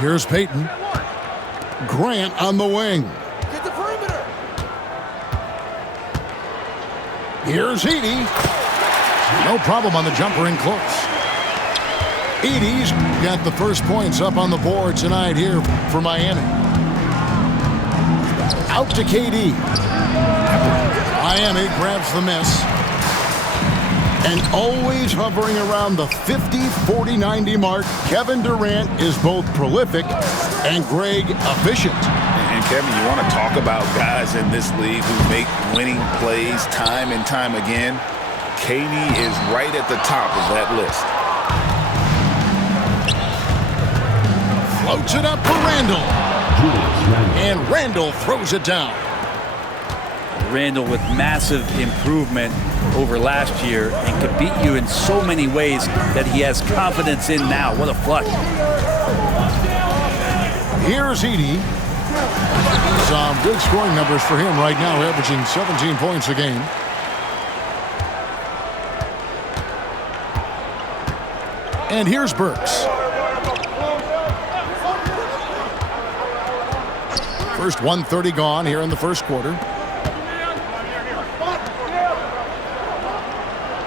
Here's Peyton. Grant on the wing. Get the perimeter. Here's Edey. No problem on the jumper in close. Edey's got the first points up on the board tonight here for Miami. Out to KD. Miami grabs the miss. And always hovering around the 50, 40, 90 mark, Kevin Durant is both prolific and Greg efficient. And Kevin, you want to talk about guys in this league who make winning plays time and time again. KD is right at the top of that list. Floats it up for Randall. And Randall throws it down. Randall with massive improvement over last year and could beat you in so many ways that he has confidence in now. What a flush. Here's Edey. Some good scoring numbers for him right now, averaging 17 points a game. And here's Burks. First 1:30 gone here in the first quarter.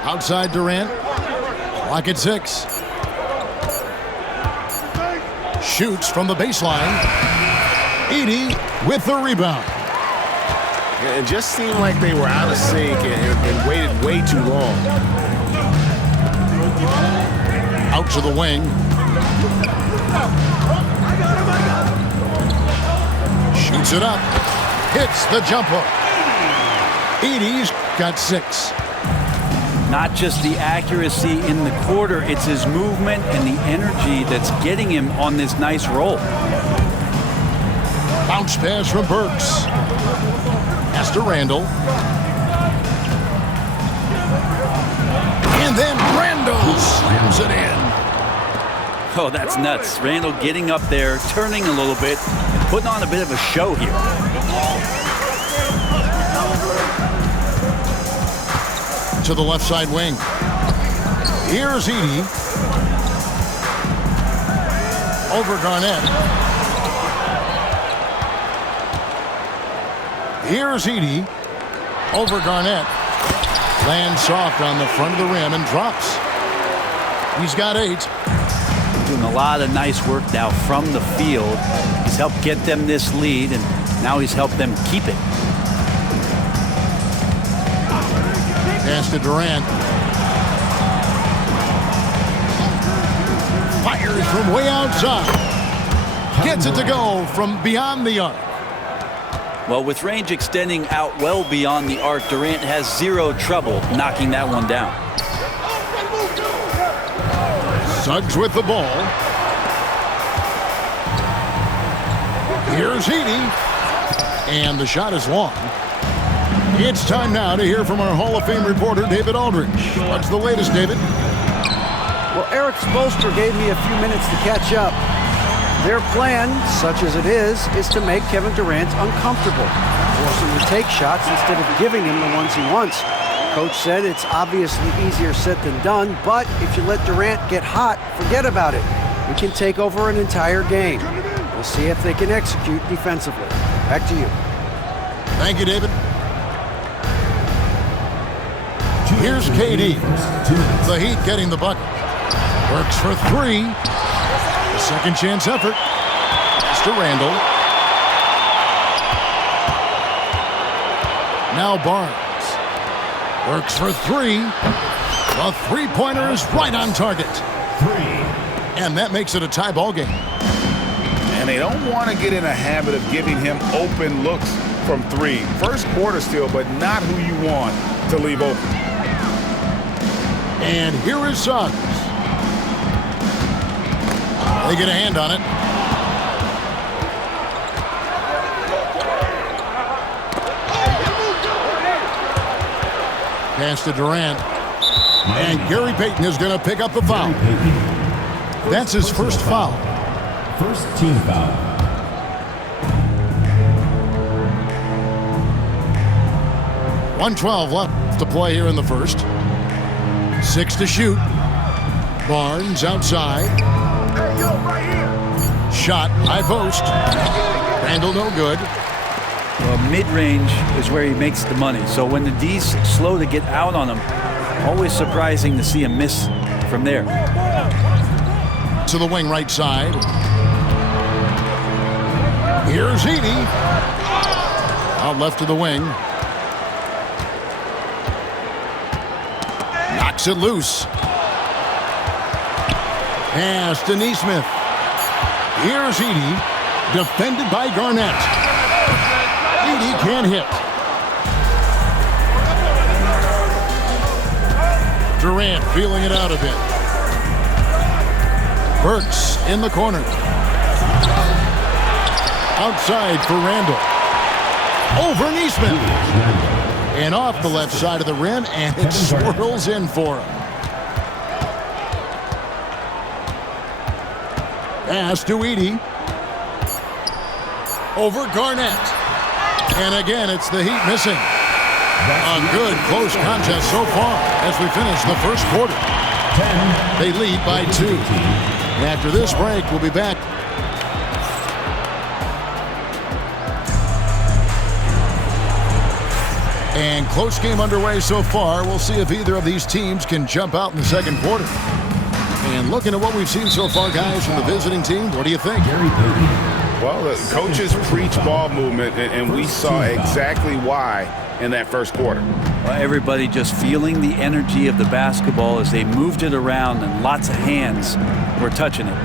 Outside Durant. Clock at 6. Shoots from the baseline. Edey with the rebound. It just seemed like they were out of sync and waited way too long. Out to the wing. Shoots it up. Hits the jump hook. Edey's got 6. Not just the accuracy in the quarter, it's his movement and the energy that's getting him on this nice roll. Bounce pass from Burks. Pass to Randall. And then Randall slams it in. Oh, that's nuts. Randall getting up there, turning a little bit, and putting on a bit of a show here. To the left side wing. Here's Edey. Over Garnett. Here's Edey. Over Garnett. Lands soft on the front of the rim and drops. He's got 8. Doing a lot of nice work now from the field. He's helped get them this lead, and now he's helped them keep it. Pass to Durant. Fires from way outside. Gets it to go from beyond the arc. Well, with range extending out well beyond the arc, Durant has 0 trouble knocking that one down. Suggs with the ball. Here's Edey. And the shot is long. It's time now to hear from our Hall of Fame reporter, David Aldridge. What's the latest, David? Well, Eric Spoelstra gave me a few minutes to catch up. Their plan, such as it is to make Kevin Durant uncomfortable. Force him to take shots instead of giving him the ones he wants. Coach said it's obviously easier said than done, but if you let Durant get hot, forget about it. He can take over an entire game. We'll see if they can execute defensively. Back to you. Thank you, David. Here's KD. The Heat getting the bucket. Works for 3. A second chance effort. Pass to Randall. Now Barnes. Works for 3. The three-pointer is right on target. 3. And that makes it a tie ball game. And they don't want to get in a habit of giving him open looks from 3. First quarter still, but not who you want to leave open. And here is Suggs. They get a hand on it. Pass to Durant. And Gary Payton is going to pick up the foul. That's his first foul. First team foul. .112 left to play here in the first. 6 to shoot. Barnes outside. Hey, yo, right here. Shot, high post. Randall no good. Well, mid-range is where he makes the money. So when the D's slow to get out on him, always surprising to see him miss from there. To the wing right side. Here's Edey. Out left to the wing. Knocks it loose. Pass to Neesmith. Here's Edey. Defended by Garnett. Edey can't hit. Durant feeling it out a bit. Burks in the corner. Outside for Randall. Over Neesmith. And off the left side of the rim, and it swirls in for him. Pass to Edey. Over Garnett. And again, it's the Heat missing. A good close contest so far as we finish the first quarter. They lead by 2. After this break, we'll be back. And close game underway so far. We'll see if either of these teams can jump out in the second quarter. And looking at what we've seen so far, guys, from the visiting team, what do you think? Well, the coaches preach ball movement, and we saw exactly why in that first quarter. Well, everybody just feeling the energy of the basketball as they moved it around, and lots of hands were touching it.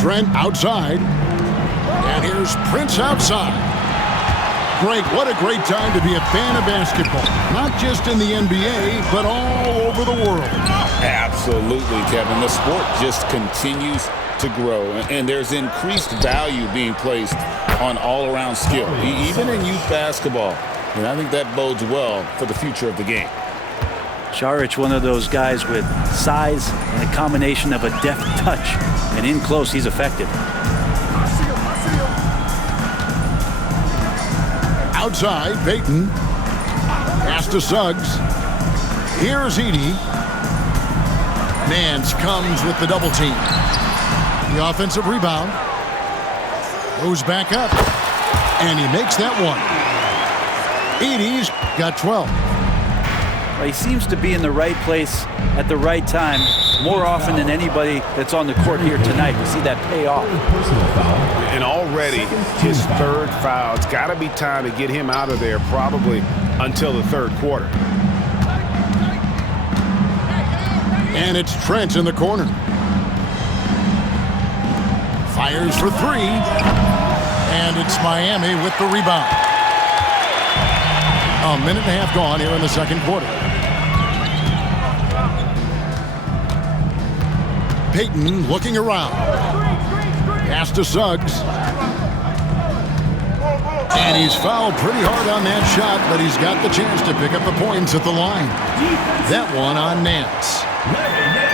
Trent outside. And here's Prince outside. Greg, what a great time to be a fan of basketball. Not just in the NBA, but all over the world. Absolutely, Kevin. The sport just continues to grow, and there's increased value being placed on all-around skill, even in youth basketball. And I think that bodes well for the future of the game. Saric, one of those guys with size and a combination of a deft touch, and in close, he's effective. Outside, Payton. Pass to Suggs. Here's Edey. Nance comes with the double team. The offensive rebound. Goes back up. And he makes that one. Edey's got 12. Well, he seems to be in the right place at the right time more often than anybody that's on the court here tonight. We see that pay off. And already his third foul. It's got to be time to get him out of there probably until the third quarter. And it's Trent in the corner. Fires for 3. And it's Miami with the rebound. A minute and a half gone here in the second quarter. Payton looking around. Pass to Suggs. And he's fouled pretty hard on that shot, but he's got the chance to pick up the points at the line. That one on Nance.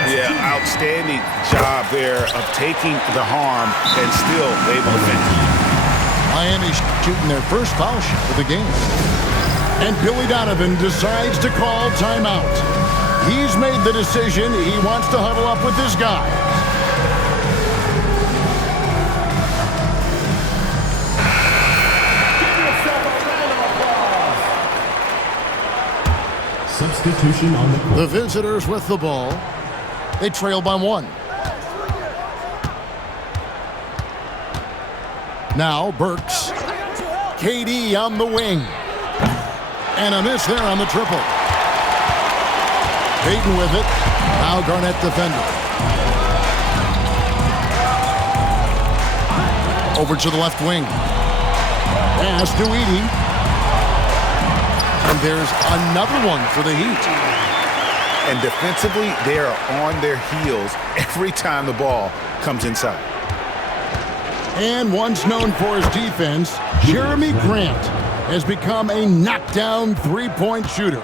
Yeah, outstanding job there of taking the harm and still able to finish. Miami shooting their first foul shot of the game. And Billy Donovan decides to call timeout. He's made the decision. He wants to huddle up with his guy. Substitution on the court. The visitors with the ball. They trail by 1. Now Burks. KD on the wing. And a miss there on the triple. Payton with it. Now Garnett defending. Over to the left wing. Pass to Edey. And there's another one for the Heat. And defensively, they are on their heels every time the ball comes inside. And once known for his defense, Jeremy Grant has become a knockdown three-point shooter.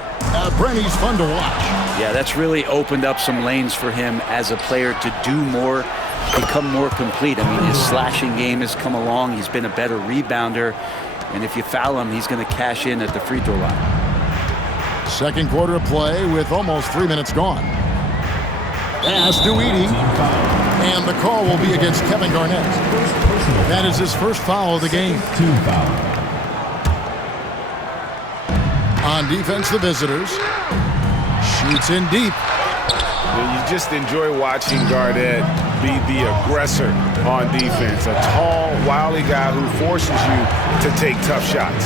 Brent, he's fun to watch. Yeah, that's really opened up some lanes for him as a player to do more, become more complete. I mean, his slashing game has come along. He's been a better rebounder. And if you foul him, he's going to cash in at the free throw line. Second quarter of play with almost 3 minutes gone. Pass to Edey. And the call will be against Kevin Garnett. That is his first foul of the game. Team foul. On defense, the visitors. Shoots in deep. You just enjoy watching Garnett be the aggressor on defense. A tall, wily guy who forces you to take tough shots.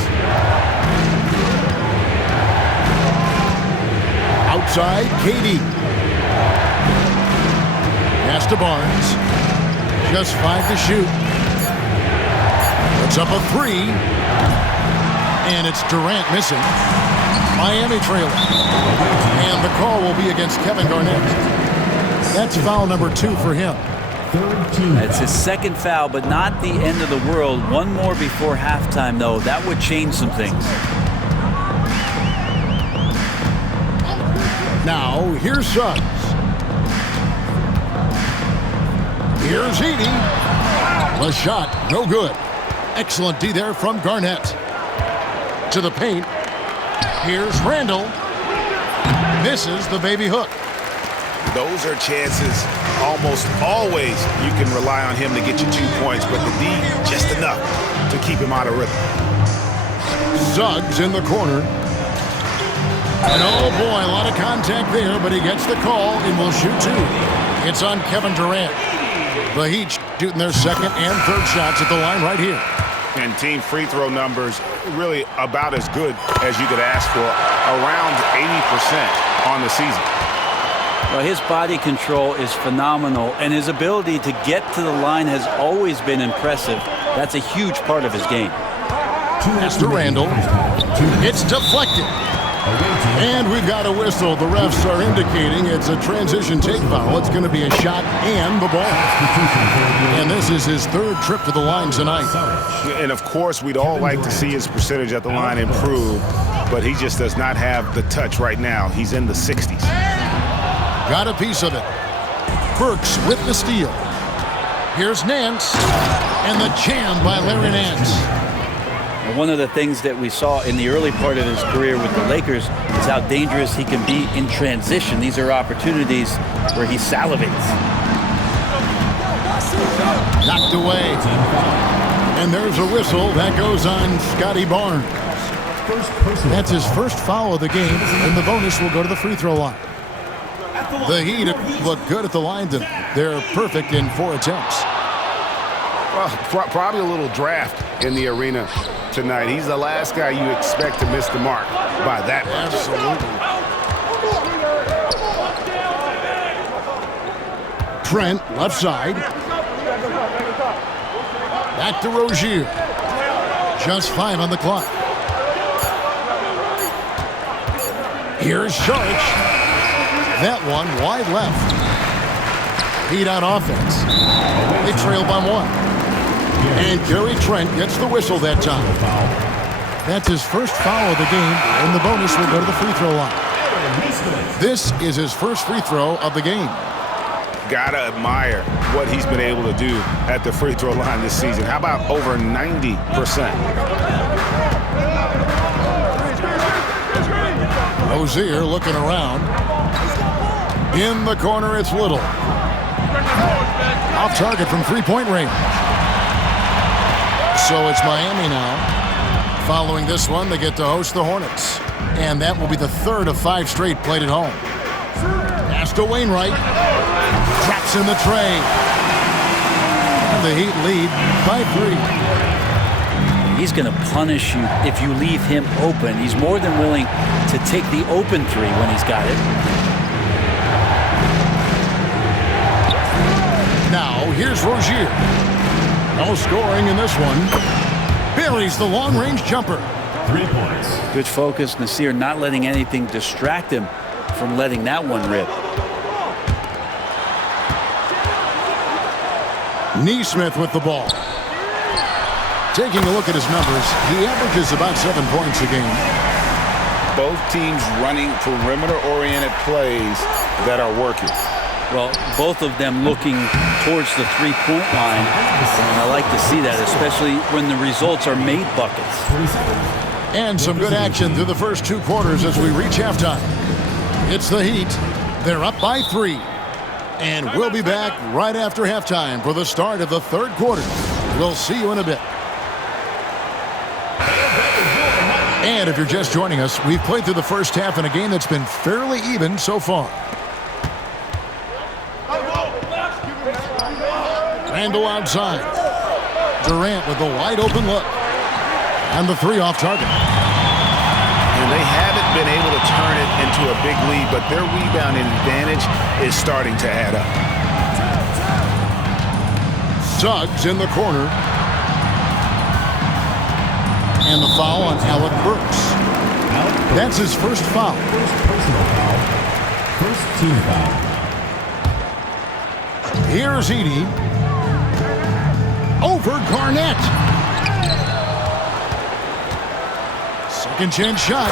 Outside, KD. Pass to Barnes. Just 5 to shoot. Puts up a 3. And it's Durant missing. Miami trailing. And the call will be against Kevin Garnett. That's foul number 2 for him. It's his second foul, but not the end of the world. One more before halftime, though. That would change some things. Now, here's Suggs. Here's Edey. The shot, no good. Excellent D there from Garnett. To the paint. Here's Randall. Misses the baby hook. Those are chances almost always you can rely on him to get you 2 points, but the D just enough to keep him out of rhythm. Suggs in the corner. And oh boy, a lot of contact there, but he gets the call and will shoot 2. It's on Kevin Durant. The Heat shooting their second and third shots at the line right here. And team free throw numbers really about as good as you could ask for, around 80% on the season. Well, his body control is phenomenal, and his ability to get to the line has always been impressive. That's a huge part of his game. Pass to Randall. It's deflected. And we've got a whistle. The refs are indicating it's a transition take foul. It's going to be a shot and the ball. And this is his third trip to the line tonight. And of course, we'd all like to see his percentage at the line improve, but he just does not have the touch right now. He's in the 60s. Got a piece of it. Burks with the steal. Here's Nance. And the jam by Larry Nance. One of the things that we saw in the early part of his career with the Lakers is how dangerous he can be in transition. These are opportunities where he salivates. Knocked away. And there's a whistle. That goes on Scotty Barnes. That's his first foul of the game, and the bonus will go to the free throw line. The Heat look good at the line tonight. They're perfect in 4 attempts. Well, probably a little draft in the arena tonight. He's the last guy you expect to miss the mark by that much. Absolutely. Trent, left side. Back to Rozier. Just 5 on the clock. Here's Saric. That one wide left. Heat on offense. They trail by 1. And Gary Trent gets the whistle that time. That's his first foul of the game, and the bonus will go to the free throw line. This is his first free throw of the game. Gotta admire what he's been able to do at the free throw line this season. How about over 90%? Rozier looking around. In the corner, it's Little. Off target from three-point range. So it's Miami now. Following this one, they get to host the Hornets. And that will be the third of 5 straight played at home. Pass to Wainwright. Drops in the tray. And the Heat lead by 3. He's going to punish you if you leave him open. He's more than willing to take the open 3 when he's got it. Now, here's Rozier. No scoring in this one. Buries the long-range jumper. 3 points. Good focus. Nasir not letting anything distract him from letting that one rip. Neesmith with the ball. Taking a look at his numbers, he averages about 7 points a game. Both teams running perimeter-oriented plays that are working. Well, both of them looking towards the three-point line. And I like to see that, especially when the results are made buckets. And some good action through the first 2 quarters as we reach halftime. It's the Heat. They're up by 3. And we'll be back right after halftime for the start of the third quarter. We'll see you in a bit. And if you're just joining us, we've played through the first half in a game that's been fairly even so far. Randall outside. Durant with the wide open look. And the three off target. And they haven't been able to turn it into a big lead, but their rebounding advantage is starting to add up. Suggs in the corner. And the foul on Alec Burks. That's his first foul. First personal foul. First team foul. Here's Edey. Over Garnett. Second chance shot.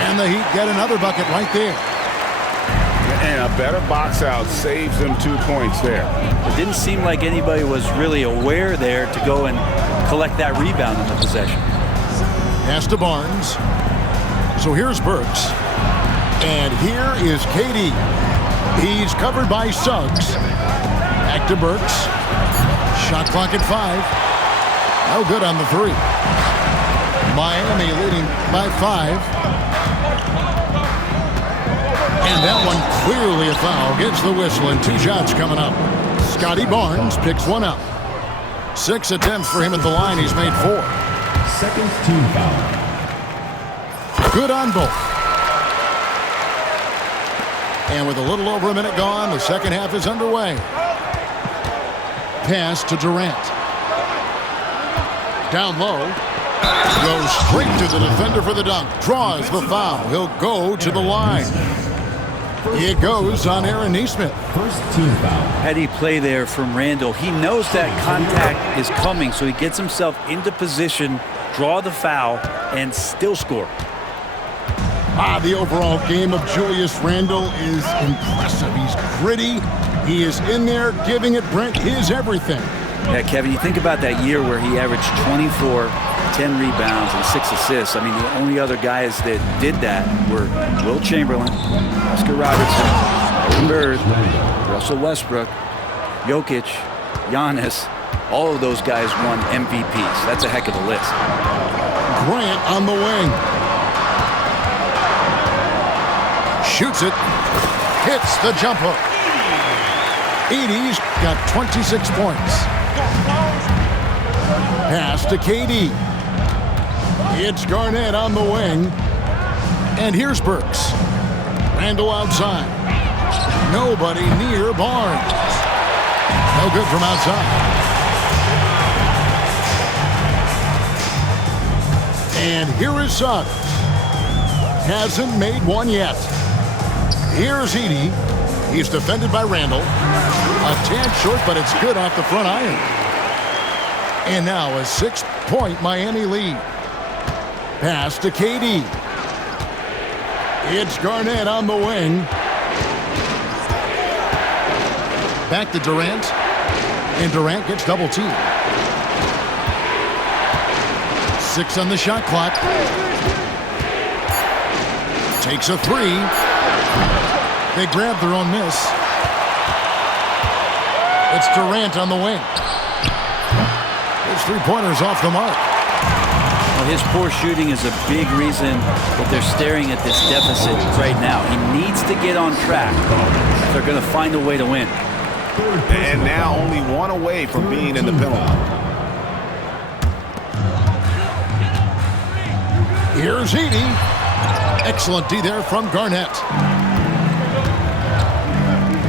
And the Heat get another bucket right there. And a better box out saves them 2 points there. It didn't seem like anybody was really aware there to go and collect that rebound in the possession. Pass to Barnes. So here's Burks. And here is KD. He's covered by Suggs. Back to Burks. Shot clock at 5. No good on the three. Miami leading by 5. And that one clearly a foul. Gets the whistle and 2 shots coming up. Scotty Barnes picks one up. 6 attempts for him at the line. He's made 4. Second team foul. Good on both. And with a little over a minute gone, the second half is underway. Pass to Durant. Down low. Goes straight to the defender for the dunk. Draws the foul. He'll go to the line. It goes on Aaron Nesmith. First team foul. Heady play there from Randall. He knows that contact is coming, so he gets himself into position, draw the foul, and still score. The overall game of Julius Randle is impressive. He's gritty. He is in there giving it Brent his everything. Yeah, Kevin, you think about that year where he averaged 24, 10 rebounds, and 6 assists. I mean, the only other guys that did that were Will Chamberlain, Oscar Robertson, Larry Bird, Russell Westbrook, Jokic, Giannis. All of those guys won MVPs. That's a heck of a list. Grant on the wing. Shoots it. Hits the jump hook. Edey's got 26 points. Pass to KD. It's Garnett on the wing. And here's Burks. Randall outside. Nobody near Barnes. No good from outside. And here is Suggs. Hasn't made one yet. Here's Edey. He's defended by Randall. A tad short, but it's good off the front iron. And now a 6-point Miami lead. Pass to KD. It's Garnett on the wing. Back to Durant. And Durant gets double teamed. 6 on the shot clock. Takes a 3. They grab their own miss. It's Durant on the wing. His three-pointers off the mark. Well, his poor shooting is a big reason that they're staring at this deficit right now. He needs to get on track if they're going to find a way to win. And now only 1 away from being in the penalty. Here's Edey. Excellent D there from Garnett.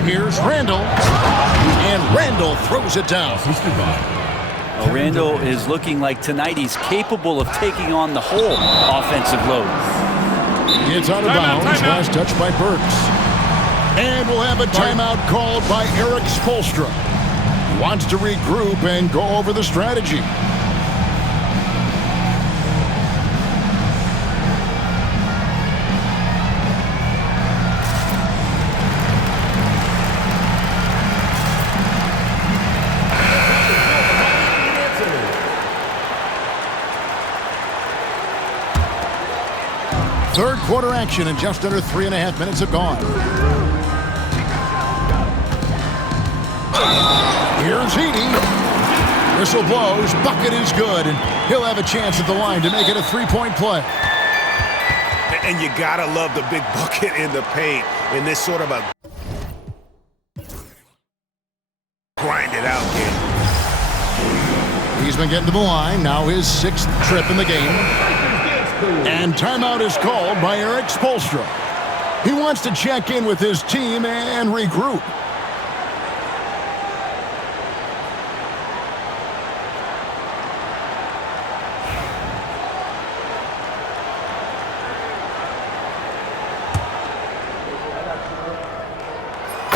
Here's Randall. And Randall throws it down. Well, Randall is looking like tonight he's capable of taking on the whole offensive load. It's out of bounds. Last touch by Burks. And we'll have a timeout called by Eric Spoelstra. He wants to regroup and go over the strategy. Third quarter action, and just under 3.5 minutes have gone. Here's Edey. Whistle blows. Bucket is good, and he'll have a chance at the line to make it a three-point play. And you gotta love the big bucket in the paint in this sort of a grind it out game. He's been getting to the line. Now his 6th trip in the game. And timeout is called by Eric Spoelstra. He wants to check in with his team and regroup.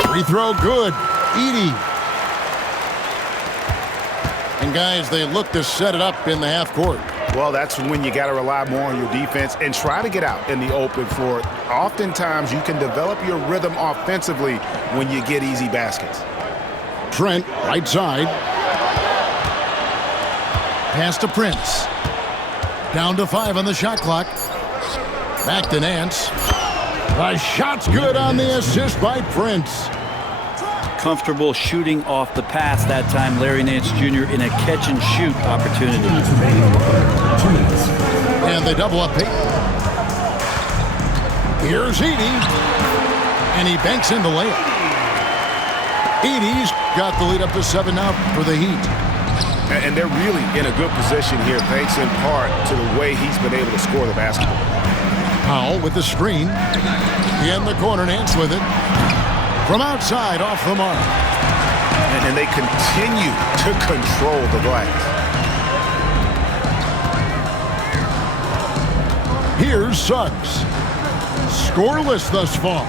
Free throw good. Edey. And guys, they look to set it up in the half court. Well, that's when you got to rely more on your defense and try to get out in the open for it. Oftentimes, you can develop your rhythm offensively when you get easy baskets. Trent, right side. Pass to Prince. Down to 5 on the shot clock. Back to Nance. The shot's good on the assist by Prince. Comfortable shooting off the pass that time. Larry Nance Jr. in a catch-and-shoot opportunity. And they double up Peyton. Here's Edey. And he banks in the layup. Edey's got the lead up to 7 now for the Heat. And they're really in a good position here, thanks in part to the way he's been able to score the basketball. Powell with the screen. In the corner, Nance with it. From outside, off the mark. And they continue to control the glass. Here's Suggs. Scoreless thus far.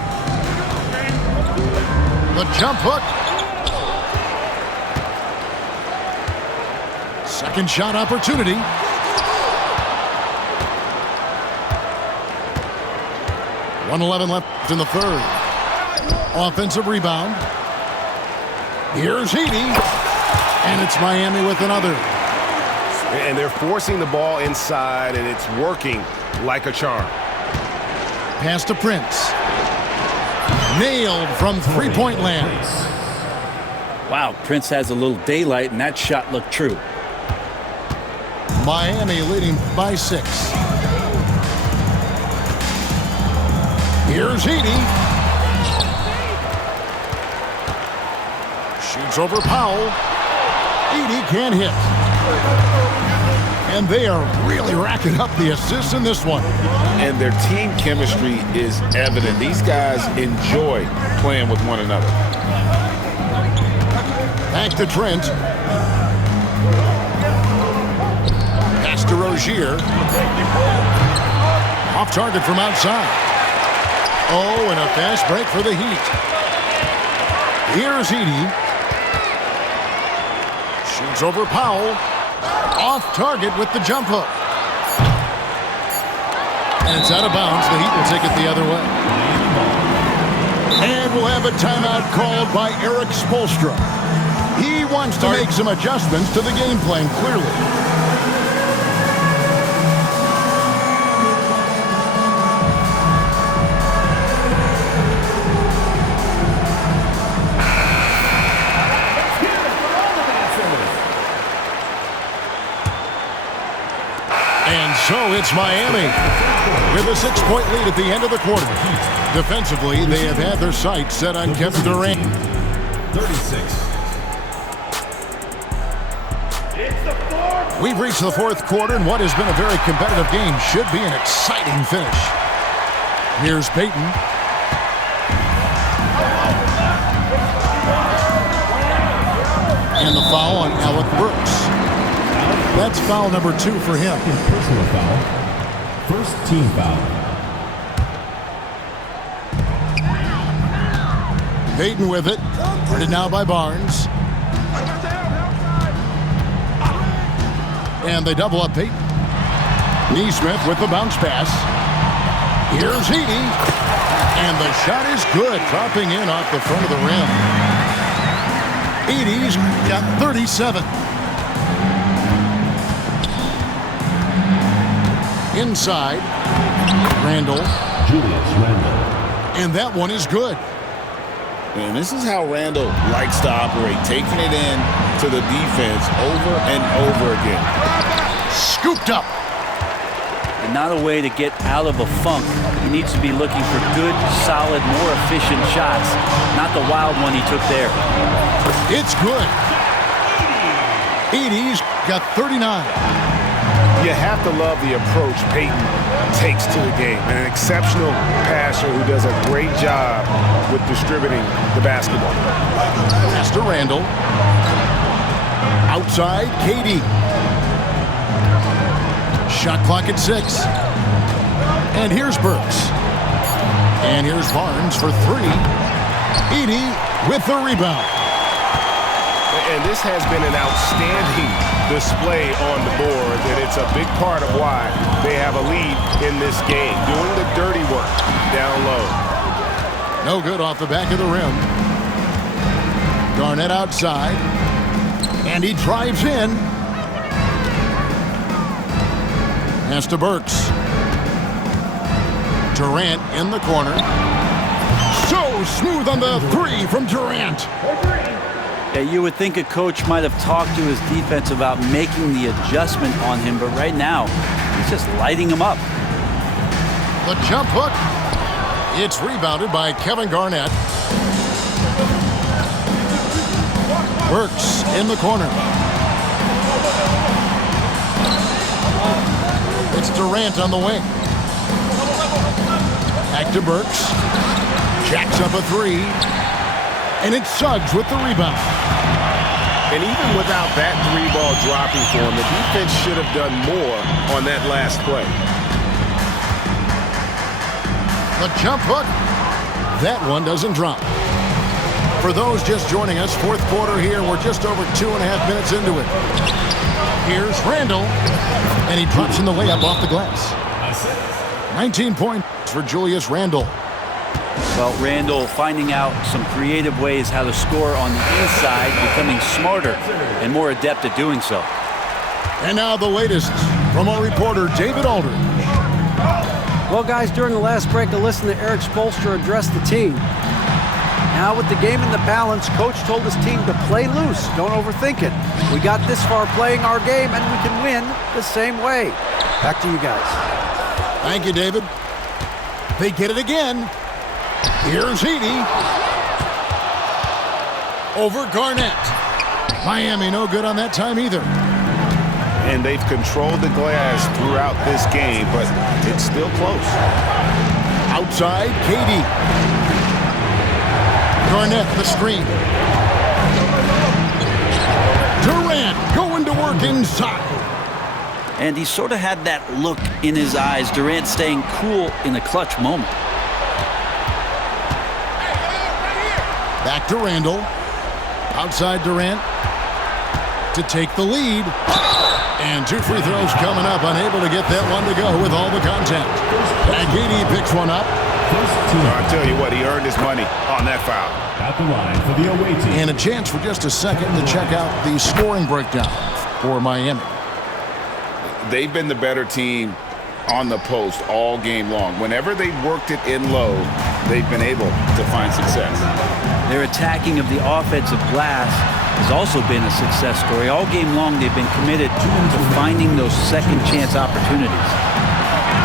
The jump hook. Second shot opportunity. .111 left in the third. Offensive rebound. Here's Edey. And it's Miami with another. And they're forcing the ball inside, and it's working like a charm. Pass to Prince. Nailed from three-point land. Wow, Prince has a little daylight, and that shot looked true. Miami leading by 6. Here's Edey. Shoots over Powell. Edey can't hit. And they are really racking up the assists in this one. And their team chemistry is evident. These guys enjoy playing with one another. Back to Trent. Pass to Rozier. Off target from outside. Oh, and a fast break for the Heat. Here's Edey. Shoots over Powell. Off target with the jump hook. And it's out of bounds. The Heat will take it the other way. And we'll have a timeout called by Eric Spoelstra. He wants to make some adjustments to the game plan, clearly. So it's Miami with a 6-point lead at the end of the quarter. Defensively, they have had their sights set on Kevin Durant. 36. We've reached the fourth quarter, and what has been a very competitive game should be an exciting finish. Here's Peyton. And the foul on Alec Burks. That's foul number 2 for him. Personal foul. First team foul. Peyton with it. Guarded now by Barnes. And they double up Peyton. Neesmith with the bounce pass. Here's Edey. And the shot is good. Dropping in off the front of the rim. Edey's got 37. Inside, Randall. Julius Randle. And that one is good. And this is how Randall likes to operate, taking it in to the defense over and over again. Scooped up. And not a way to get out of a funk. He needs to be looking for good, solid, more efficient shots, not the wild one he took there. It's good. Edey's got 39. You have to love the approach Peyton takes to the game. An exceptional passer who does a great job with distributing the basketball. Pass to Randall. Outside, KD. Shot clock at 6. And here's Burks. And here's Barnes for 3. Edey with the rebound. And this has been an outstanding display on the board, and it's a big part of why they have a lead in this game, doing the dirty work down low. No good off the back of the rim. Garnett outside, and he drives in. Pass to Burks. Durant in the corner. So smooth on the 3 from Durant. Yeah, you would think a coach might have talked to his defense about making the adjustment on him, but right now, he's just lighting him up. The jump hook. It's rebounded by Kevin Garnett. Burks in the corner. It's Durant on the wing. Back to Burks. Jacks up a 3. And it's Suggs with the rebound. And even without that 3-ball dropping for him, the defense should have done more on that last play. The jump hook. That one doesn't drop. For those just joining us, fourth quarter here. We're just over 2.5 minutes into it. Here's Randall. And he drops in the layup off the glass. 19 points for Julius Randle. Well, Randall finding out some creative ways how to score on the inside, becoming smarter and more adept at doing so. And now the latest from our reporter, David Aldridge. Well, guys, during the last break, I listened to Eric Spoelstra address the team. Now with the game in the balance, Coach told his team to play loose. Don't overthink it. We got this far playing our game, and we can win the same way. Back to you guys. Thank you, David. They get it again. Here's Edey. Over Garnett. Miami no good on that time either. And they've controlled the glass throughout this game, but it's still close. Outside, KD. Garnett, the screen. Durant going to work inside. And he sort of had that look in his eyes, Durant staying cool in a clutch moment. Back to Randall. Outside Durant to take the lead. And 2 free throws coming up. Unable to get that one to go with all the contact. And KD picks one up. I'll tell you what, he earned his money on that foul. At the line for the away team. And a chance for just a second to check out the scoring breakdown for Miami. They've been the better team on the post all game long. Whenever they worked it in low, they've been able to find success. Their attacking of the offensive glass has also been a success story. All game long, they've been committed to finding those second chance opportunities.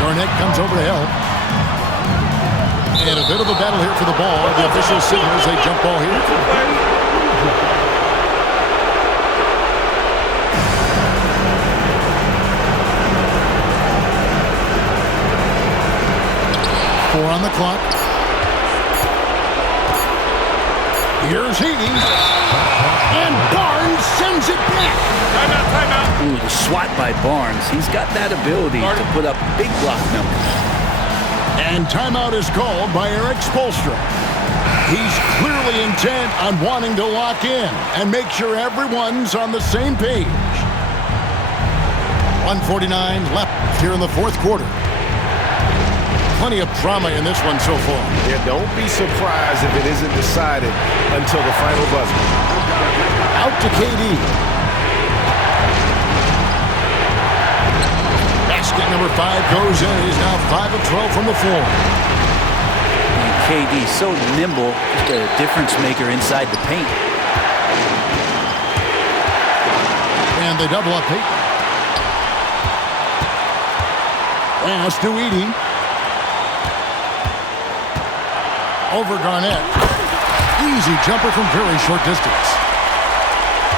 Garnett comes over to help. And a bit of a battle here for the ball. The official signals a jump ball here. 4 on the clock. Here's Edey. And Barnes sends it back. Timeout. Ooh, the swat by Barnes. He's got that ability to put up big block numbers. And timeout is called by Eric Spoelstra. He's clearly intent on wanting to lock in and make sure everyone's on the same page. 1:49 left here in the fourth quarter. Plenty of drama in this one so far. Yeah, don't be surprised if it isn't decided until the final buzzer. Out to KD. Basket number 5 goes in. He's now 5 of 12 from the floor. KD, so nimble, just a difference maker inside the paint. And they double up Peyton. Pass to Edey. Over Garnett. Easy jumper from very short distance.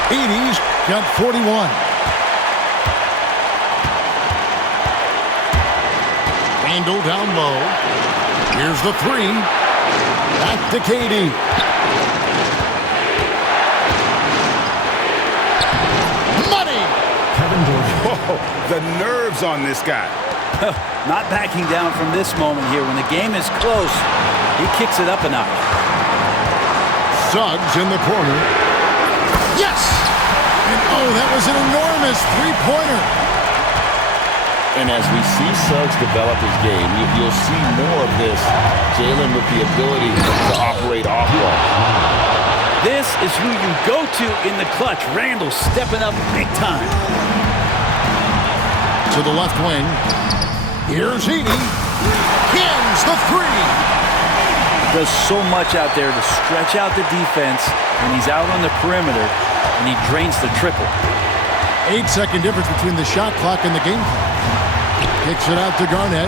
Edey's got 41. Randall down low. Here's the three. Back to KD. Money! Oh, the nerves on this guy. Not backing down from this moment here. When the game is close, he kicks it up a notch. Suggs in the corner. Yes! And oh, that was an enormous three-pointer. And as we see Suggs develop his game, you'll see more of this. Jalen with the ability to operate off ball. This is who you go to in the clutch. Randall stepping up big time. To the left wing. Here's Edey. Pins the three. Does so much out there to stretch out the defense when he's out on the perimeter, and he drains the triple. 8-second difference between the shot clock and the game clock. Kicks it out to Garnett.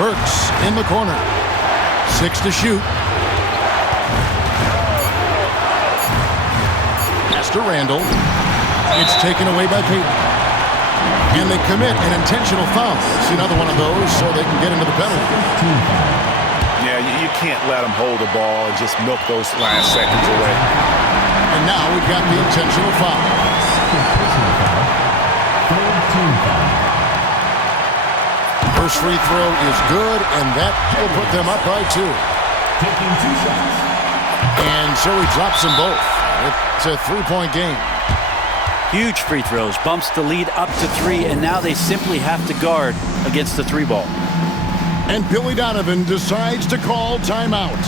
Burks in the corner. 6 to shoot. Pass to Randall. It's taken away by Peyton. And they commit an intentional foul. See another one of those so they can get into the penalty. Yeah, you can't let them hold the ball and just milk those last seconds away. And now we've got the intentional foul. First free throw is good, and that will put them up by 2. Taking 2 shots. And so he drops them both. It's a three-point game. Huge free throws, bumps the lead up to 3, and now they simply have to guard against the 3-ball. And Billy Donovan decides to call timeout.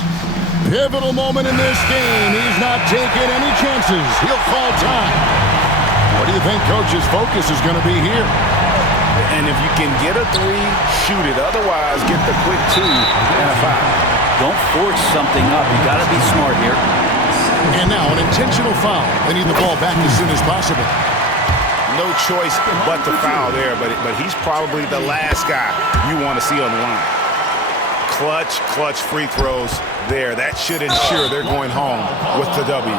Pivotal moment in this game. He's not taking any chances. He'll call time. What do you think Coach's focus is going to be here? And if you can get a 3, shoot it. Otherwise, get the quick 2 and a foul. Don't force something up. You got to be smart here. And now an intentional foul. They need the ball back as soon as possible. No choice but to foul there, but he's probably the last guy you want to see on the line. Clutch free throws there. That should ensure they're going home with the W.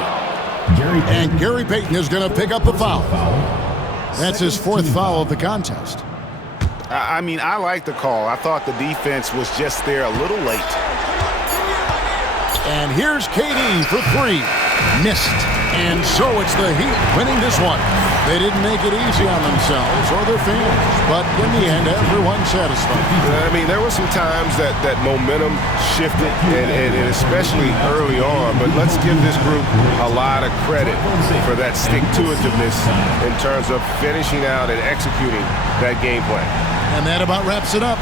And Gary Payton is going to pick up the foul. That's his 4th foul of the contest. I mean, I like the call. I thought the defense was just there a little late. And here's KD for 3. Missed. And so it's the Heat winning this one. They didn't make it easy on themselves or their fans, but in the end, everyone's satisfied. I mean, there were some times that momentum shifted, and especially early on, but let's give this group a lot of credit for that stick-to-itiveness in terms of finishing out and executing that game plan. And that about wraps it up.